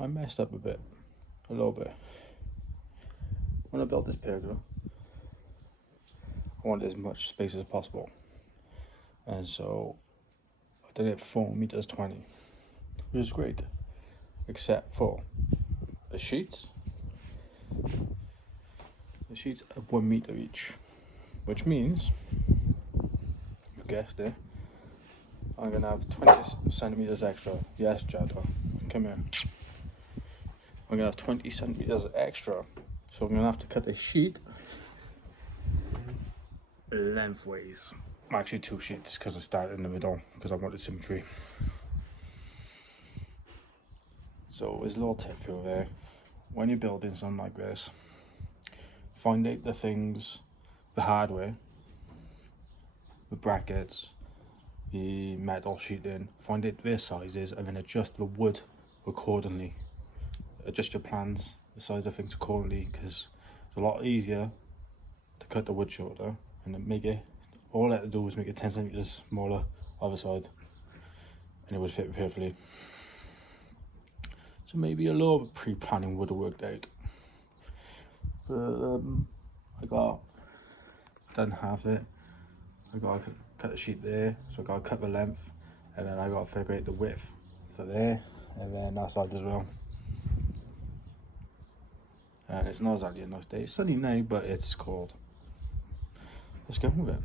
I messed up a little bit. When I built this pergola, I wanted as much space as possible, and so I did it 4 meters 20, which is great, except for the sheets. The sheets are 1 meter each, which means, you guessed it, I'm gonna have 20 centimeters extra. Yes, Jetta, come here. I'm gonna have 20 centimeters extra, so I'm gonna have to cut the sheet lengthways. Actually, 2 sheets because I started in the middle because I wanted symmetry. So there's a little tip for you there. When you're building something like this, find out the things, the hardware, the brackets, the metal sheeting, find out their sizes and then adjust the wood accordingly. Adjust your plans, the size of things accordingly, because it's a lot easier to cut the wood shorter and then make it, all I had to do was make it 10 centimeters smaller either side and it would fit perfectly. So maybe a little pre-planning would have worked out. But I got done half it. I got to cut the sheet there, so I got to cut the length, and then I got to figure out the width for there, and then that side as well. And it's not exactly a nice day. It's sunny now, but it's cold. Let's go with it.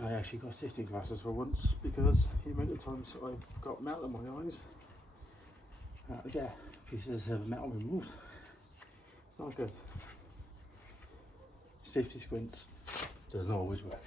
I actually got safety glasses for once because the amount of times I've got metal in my eyes, I had to get pieces of metal removed. It's not good. Safety squints doesn't always work.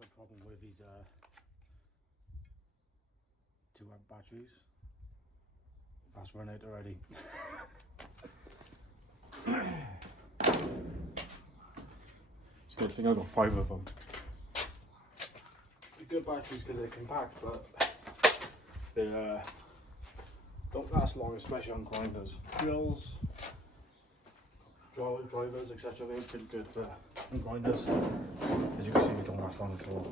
the problem with these 2 amp batteries. That's run out already. It's a good thing I got 5 of them. They're good batteries because they're compact, but they don't last long, especially on grinders. Drills, drivers, etc. They're pretty good on grinders. As you can see, they don't last long at all.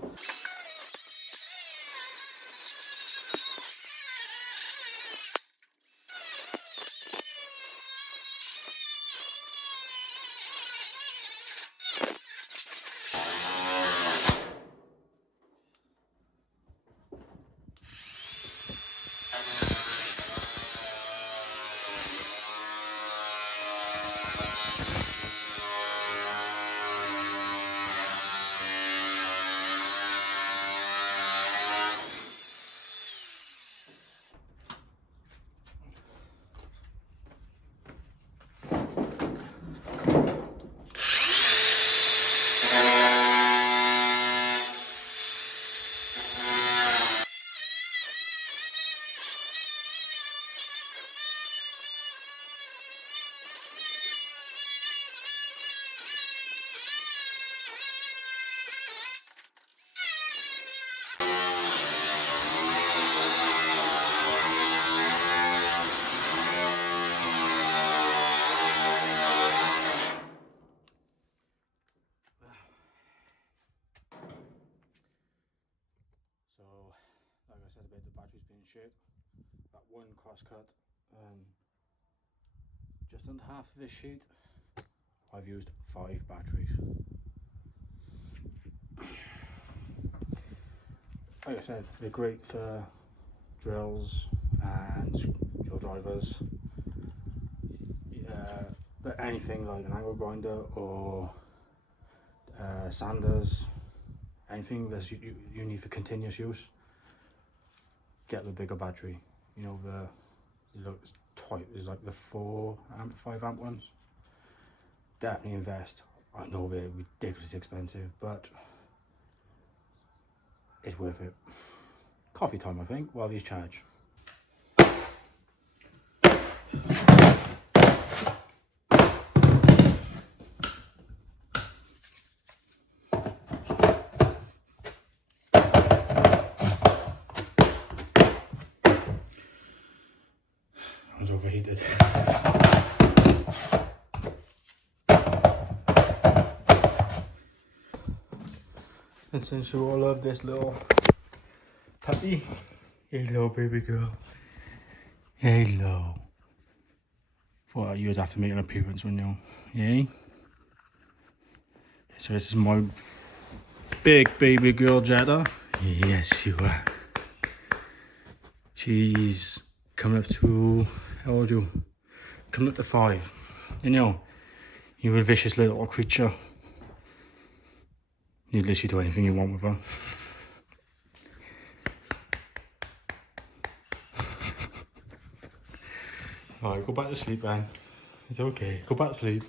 So, like I said about the batteries being shit, that one cross cut, just under half of this sheet, I've used 5 batteries. Like I said, they're great for drills and drill drivers, but anything like an angle grinder or sanders, anything that you need for continuous use, get the bigger battery. You know, it looks tight, there's like the 4 amp, 5 amp ones. Definitely invest. I know they're ridiculously expensive, but it's worth it. Coffee time, I think, while these charge. I was overheated. And since you all love this little puppy, hello baby girl, hello. Well, you'd have to make an appearance, wouldn't you? Yeah? So this is my big baby girl Jetta. Yes, you are. She's coming up to, how old are you? Coming up to 5. You know, you're a vicious little creature. You literally do anything you want with her. Alright, go back to sleep, man. It's okay, go back to sleep.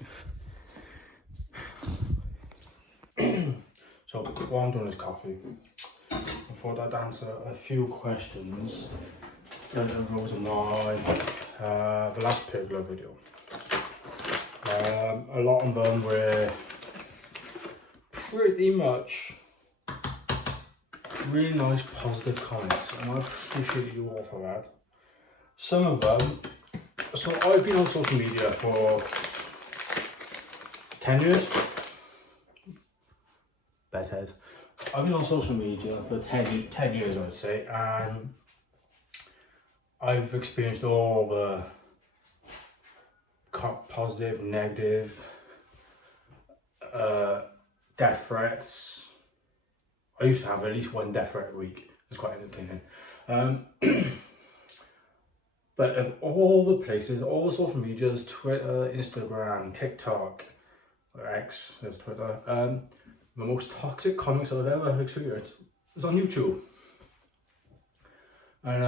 So, what I'm doing is coffee. I thought I'd answer a few questions that arose in my the last Pergola video. A lot of them were pretty much really nice positive comments, and I appreciate you all for that. Some of them, so I've been on social media for 10 years. Bedhead. I've been on social media for 10 years, I'd say, and I've experienced all the positive, negative, death threats. I used to have at least 1 death threat a week. It was quite entertaining. But of all the places, all the social medias, Twitter, Instagram, TikTok, or X, there's Twitter, the most toxic comments I've ever experienced was on YouTube. And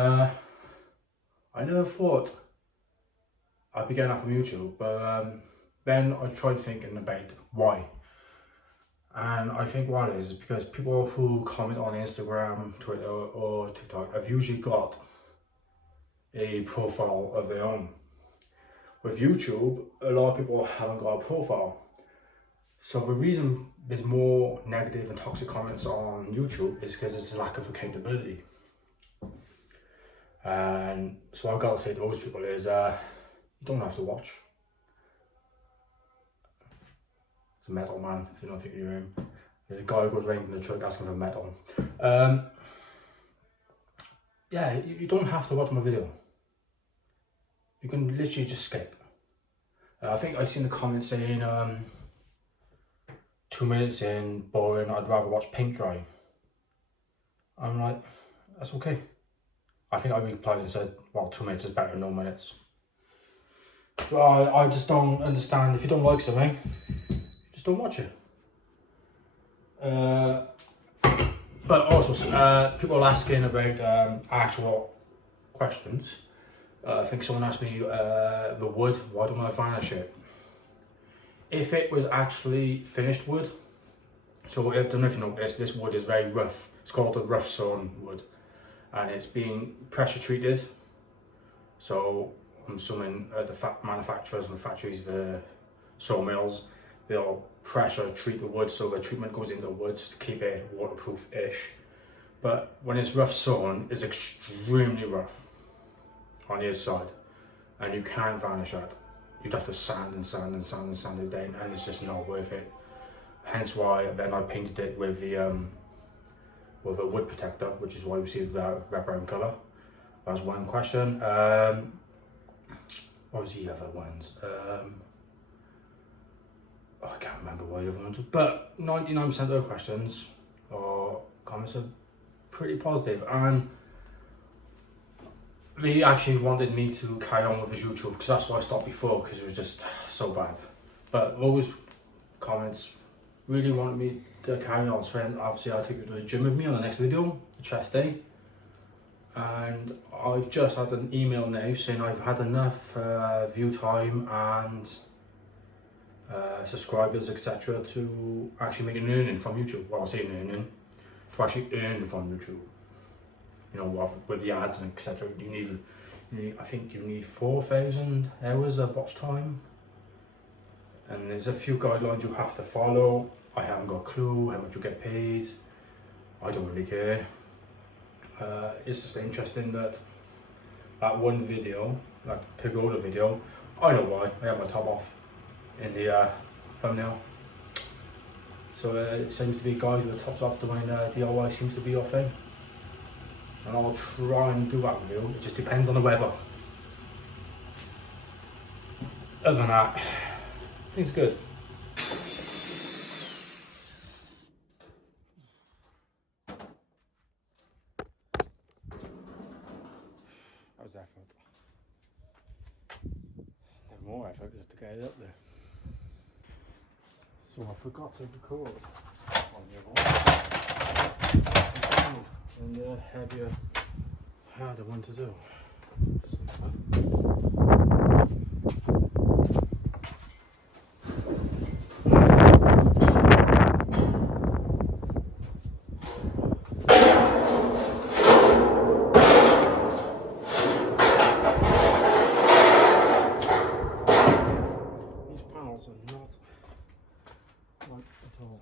I never thought I'd be getting that from YouTube, but then I tried thinking about why. And I think what it is because people who comment on Instagram, Twitter or TikTok have usually got a profile of their own. With YouTube, a lot of people haven't got a profile. So the reason there's more negative and toxic comments on YouTube is because it's a lack of accountability. And so what I've got to say to those people is, you don't have to watch. It's a metal man, if you don't think you're him. There's a guy who goes around in the truck asking for metal. Yeah, you don't have to watch my video. You can literally just skip. I think I've seen a comment saying, 2 minutes in, boring, I'd rather watch paint dry. I'm like, that's okay. I think I replied and said, well, 2 minutes is better than no minutes. Well, I just don't understand, if you don't like something, just don't watch it. But also, people asking about actual questions. I think someone asked me the wood, why don't I varnish it? If it was actually finished wood, so I don't know if you noticed, this wood is very rough. It's called a rough sawn wood, and it's being pressure treated. So I'm assuming the manufacturers and the factories, the sawmills, they'll pressure treat the wood, so the treatment goes into the wood to keep it waterproof-ish. But when it's rough sawn, it's extremely rough on the outside, and you can't varnish that. You'd have to sand and sand and sand and sand it down, and it's just not worth it. Hence why then I painted it with the with a wood protector, which is why you see the red brown colour. That was one question. What was the other ones? I can't remember what the other ones were, but 99% of the questions or comments are pretty positive, and they actually wanted me to carry on with his YouTube, because that's why I stopped before, because it was just so bad. But those comments really wanted me to carry on, so then obviously I'll take you to the gym with me on the next video, the chest day. And I've just had an email now saying I've had enough view time and subscribers, etc., to actually make an earning from YouTube. Well, I say an earning, to actually earn from YouTube. You know, with the ads and etc. You need, I think you need 4,000 hours of watch time, and there's a few guidelines you have to follow. I haven't got a clue how much you get paid. I don't really care. It's just interesting that that one video, that Pergola video, I know why. I have my top off in the thumbnail. So it seems to be guys with the tops off doing DIY seems to be your thing. And I'll try and do that with you. It just depends on the weather. Other than that, things good. That was effort. No more effort just to get it up there. So I forgot to record on the other one. And the heavier, harder one to do. These panels are not right at all.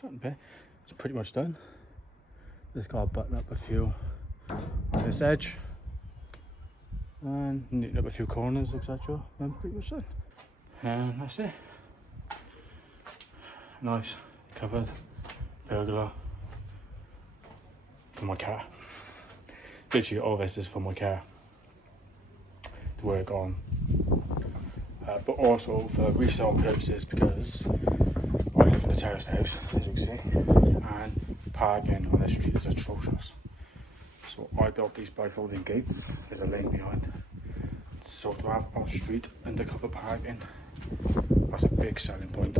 Certain bit. It's pretty much done. Just got to button up a few on this edge and neaten up a few corners, etc. And pretty much done. And that's it. Nice covered pergola for my car. Literally all this is for my car to work on, but also for resale purposes, because I live in a terraced house, as you can see, and parking on the street is atrocious. So I built these bifolding gates. There's a lane behind, so to have off-street undercover parking, that's a big selling point.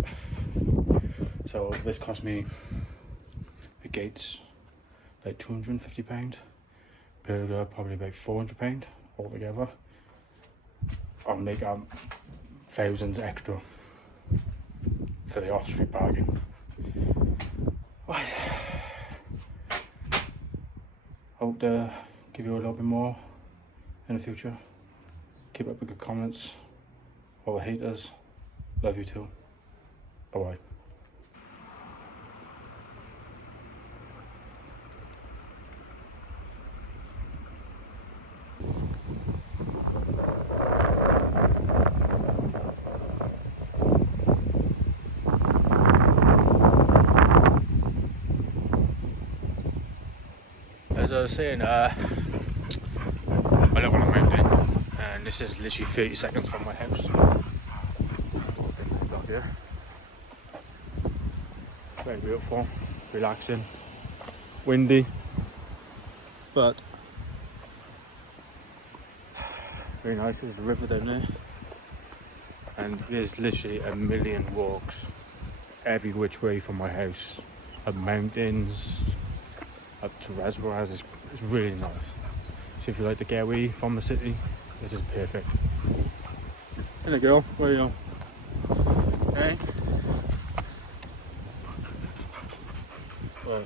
So this cost me, the gates, about £250. Pergola probably about £400 altogether. I'll make thousands extra for the off-street parking. Right. Hope to give you a little bit more in the future. Keep up with good comments. All the haters, love you too. Bye bye. As I was saying, I live on a mountain, and this is literally 30 seconds from my house. Down here. It's very beautiful, relaxing, windy, but very nice. There's a river down there, and there's literally a million walks every which way from my house, up mountains, up to reservoirs. It's really nice. So if you like to get away from the city, this is perfect. Hello girl, where are you? Hey? Well,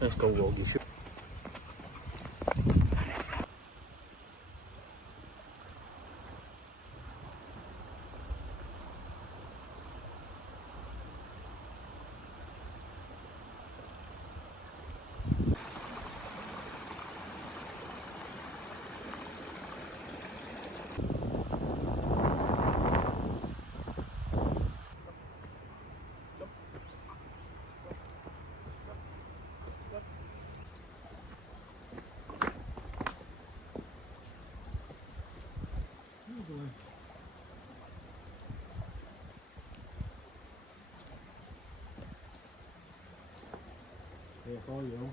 let's go walk you. Here for you.